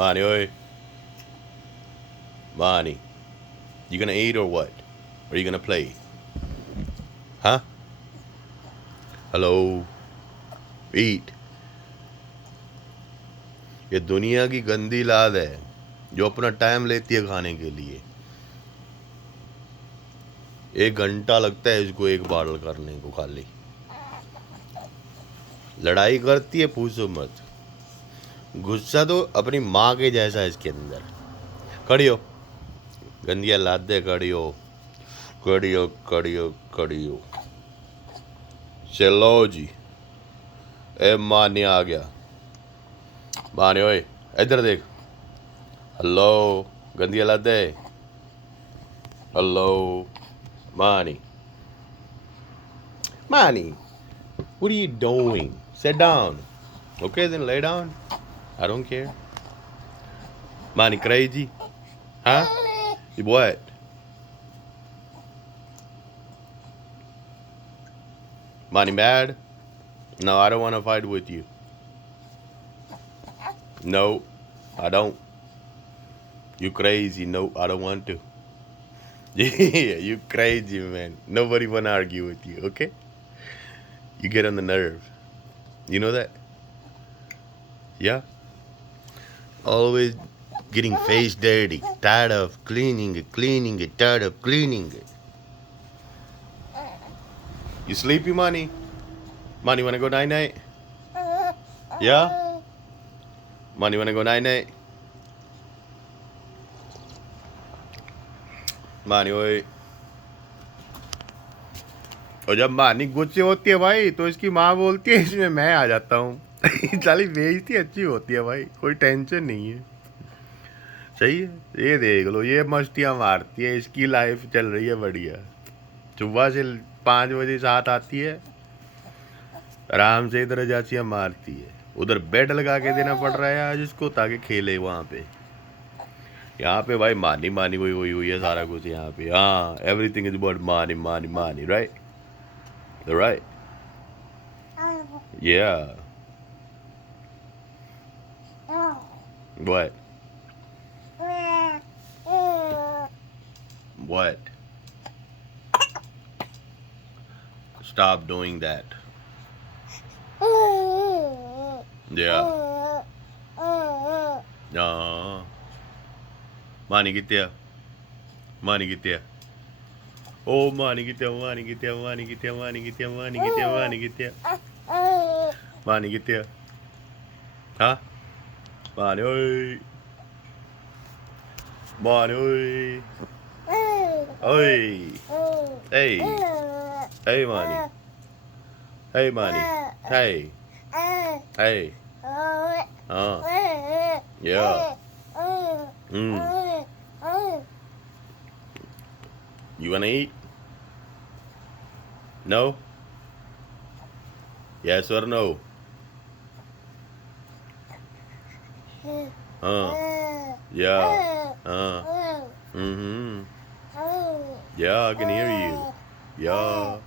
Money, oi. Money. You gonna eat or what? Or you gonna play? Huh? Hello. Eat. ये दुनिया की गंदी लाद है जो अपना टाइम लेती है खाने के लिए। 1 घंटा लगता है इसको एक बार करने को खाली। लड़ाई करती है पूछो मत। गुस्सा तो अपनी माँ के जैसा है इसके अंदर। खड़ी हो। गंदिया लाद दे। खड़ी हो खड़ी हो खड़ी हो खड़ी हो। चलो जी। ए मानी आ गया। मानी ओए इधर देख। हेलो। गंदिया लाद दे। हेलो। मानी। Money, what are you doing? Sit down. Okay, then lay down. I don't care. Money crazy? Huh? What? Money mad? No, I don't want to fight with you. No, I don't. You crazy? No, I don't want to. Yeah, you crazy, man. Nobody want to argue with you, okay? You get on the nerve. You know that? Yeah? Always getting face dirty. Tired of cleaning it, tired of cleaning it. You sleepy, Money? Money, wanna go night-night? Yeah? Money, wanna go night-night? Money, ओए। और जब मानी गुस्से होती है भाई तो इसकी माँ बोलती है इसमें मैं आ जाता हूँ। साली बेइज्जती अच्छी होती है भाई, कोई टेंशन नहीं है। सही है। ये देख लो, ये मस्तियाँ मारती है, इसकी लाइफ चल रही है बढ़िया। सुबह से 5 बजे साथ आती है, आराम से इधर जाचियाँ मारती है। उधर बेड लगा के देना पड़ रहा है आज इसको ताकि खेले वहाँ पे। यहाँ पे भाई मानी मानी हुई हुई हुई है सारा कुछ यहाँ पे। हाँ, एवरीथिंग इज अबाउट मानी मानी मानी, right? Right? Yeah. What? What? Stop doing that. Yeah. No. Money get there. Money get there. Oh, money get there. Money get there. Money get there. Money get there. Money get there. Money get there. Money get there. Huh? Money, oi. Money, oi. Oi. Hey. Hey, money. Hey, money. Hey. Hey. Yeah. You wanna eat? No? Yes or no? Yeah. Mm-hmm. Yeah, I can hear you. Yeah.